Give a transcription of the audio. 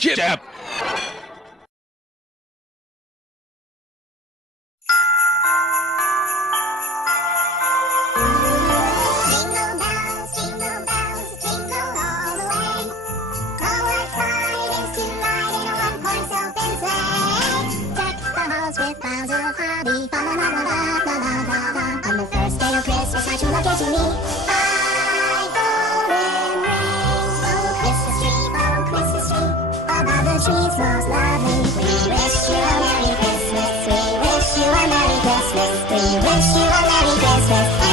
Jab. Jingle bells, jingle all the way. Oh, what fun it is to ride in a one-horse open sleigh. Deck the halls with boughs of holly, fa la la la la la la la la. On the first day of Christmas, my true love gave to me five golden rings. Oh, Christmas tree, above the trees most lovely. We wish you a Merry Christmas. We wish you a Merry Christmas. We wish you a Merry Christmas.